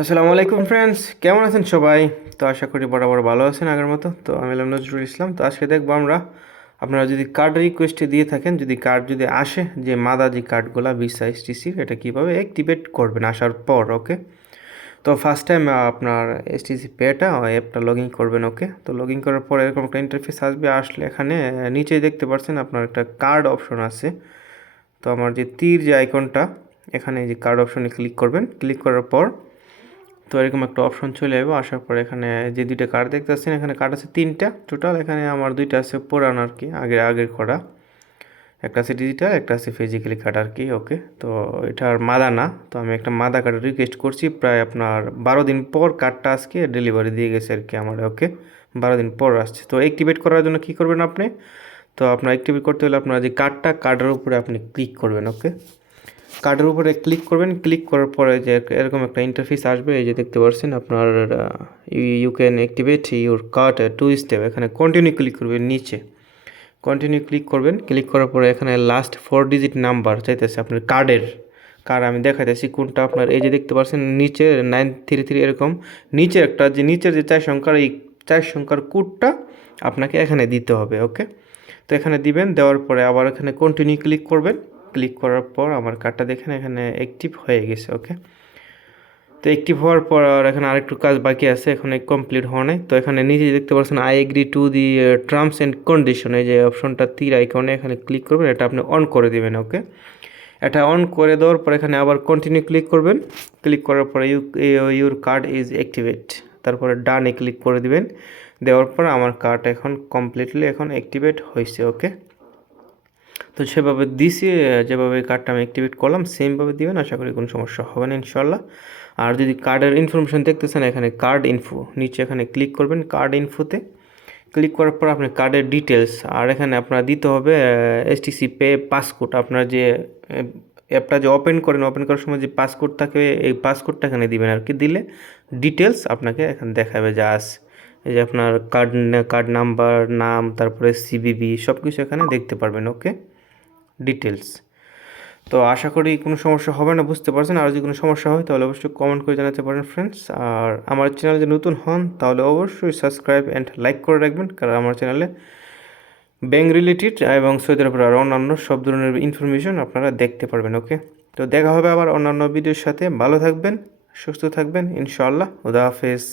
আসসালামু আলাইকুম ফ্রেন্ডস, কেমন আছেন সবাই? তো আশা করি বরাবর ভালো আছেন আগের মতো। তো আমি হলাম নজরুল ইসলাম। তো আজকে দেখবো আমরা, আপনারা যদি কার্ড রিকোয়েস্টে দিয়ে থাকেন, যদি কার্ড যদি আসে, যে মাদা যে কার্ডগুলা ভিসা এসটিসি, এটা কীভাবে অ্যাক্টিভেট করবেন আসার পর। ওকে, তো ফার্স্ট টাইম আপনার এসটিসি পেটা অ্যাপটা লগ ইন করবেন। ওকে, তো লগ ইন করার পর এরকম একটা ইন্টারফেস আসবে। আসলে এখানে নিচেই দেখতে পাচ্ছেন আপনার একটা কার্ড অপশন আছে। তো আমার যে তীর যে আইকনটা, এখানে যে কার্ড অপশনে ক্লিক করবেন। ক্লিক করার পর তো এরকম একটা অপশন চলে যাবে। আসার পর এখানে যে দুইটা কার্ড দেখতে পাচ্ছেন, এখানে কার্ড আছে তিনটা টোটাল। এখানে আমার দুইটা আছে পুরানো আর কি, আগের করা। একটা আছে ডিজিটাল, একটা আছে ফিজিক্যালি কার্ড আর কি। ওকে, তো এটার মাদা না, তো আমি একটা মাদা কার্ড রিকোয়েস্ট করছি। প্রায় আপনার 12 দিন পর কার্ডটা আজকে ডেলিভারি দিয়ে গেছে আর কি আমার। ওকে, 12 দিন পর আসছে। তো অ্যাক্টিভেট করার জন্য কী করবেন আপনি? তো আপনার অ্যাক্টিভেট করতে হলে আপনার যে কার্ডের উপরে আপনি ক্লিক করবেন। ওকে, কার্ডের উপরে ক্লিক করবেন। ক্লিক করার পরে যে এরকম একটা ইন্টারফেস আসবে, এই যে দেখতে পাচ্ছেন আপনার you can activate your card 2 step. এখানে কন্টিনিউ ক্লিক করবেন, নিচে কন্টিনিউ ক্লিক করবেন। ক্লিক করার পরে এখানে লাস্ট 4 ডিজিট নাম্বার চাইতেছে আপনার কার্ডের। কার্ড আমি দেখাইতেছি কোনটা আপনার। এই যে দেখতে পাচ্ছেন নিচে 933 এরকম নিচে একটা, যে নিচের যে 4 সংখ্যার, এই 4 সংখ্যার কোডটা আপনাকে এখানে দিতে হবে। ওকে, তো এখানে দিবেন। দেওয়ার পরে আবার এখানে কন্টিনিউ ক্লিক করবেন। ক্লিক করার পর আমার কার্ডটা দেখেন এখানে অ্যাক্টিভ হয়ে গেছে। ওকে, তো অ্যাক্টিভ হওয়ার পর আর এখানে আরেকটু কাজ বাকি আছে, এখন কমপ্লিট হওয়া নাই। তো এখানে নিচে দেখতে পাচ্ছেন I agree to the terms and condition, এই যে অপশনটা তীর আইকনে, এখানে ক্লিক করবেন। এটা আপনি অন করে দিবেন। ওকে, এটা অন করে দেওয়ার পর এখানে আবার কন্টিনিউ ক্লিক করবেন। ক্লিক করার পরে ইউর কার্ড ইজ অ্যাক্টিভেট, তারপরে ডানে ক্লিক করে দিবেন। দেওয়ার পর আমার কার্ড এখন কমপ্লিটলি এখন অ্যাক্টিভেট হয়েছে। ওকে, তো সেভাবে দিছি, যেভাবে কার্ডটা আমি অ্যাক্টিভেট করলাম সেমভাবে দিবেন। আশা করি কোনো সমস্যা হবে না ইনশাল্লাহ। আর যদি কার্ডের ইনফরমেশন দেখতেছেন, এখানে কার্ড ইনফো নিচে এখানে ক্লিক করবেন। কার্ড ইনফোতে ক্লিক করার পর আপনার কার্ডের ডিটেলস, আর এখানে আপনার দিতে হবে এসটিসি পে পাসকোড। আপনার যে অ্যাপটা যে ওপেন করেন, ওপেন করার সময় যে পাসকোড থাকে, এই পাসকোডটা এখানে দিবেন আর কি। দিলে ডিটেলস আপনাকে এখানে দেখাবে যা আছে। এই যে আপনার কার্ড নাম্বার, নাম, তারপরে সিবিবি সব কিছু এখানে দেখতে পারবেন। ওকে, ডিটেলস। তো আশা করি কোনো সমস্যা হবে না, বুঝতে পারছেন। আর যদি কোনো সমস্যা হয় তাহলে অবশ্যই কমেন্ট করে জানাতে পারেন ফ্রেন্ডস। আর আমার চ্যানেল যদি নতুন হন তাহলে অবশ্যই সাবস্ক্রাইব অ্যান্ড লাইক করে রাখবেন, কারণ আমার চ্যানেলে ব্যাংক রিলেটেড এবং সৌদি আরবের আর অন্যান্য সব ধরনের ইনফরমেশন আপনারা দেখতে পারবেন। ওকে, তো দেখা হবে আবার অন্যান্য ভিডিওর সাথে। ভালো থাকবেন, সুস্থ থাকবেন ইনশাআল্লাহ। খুদা হাফেজ।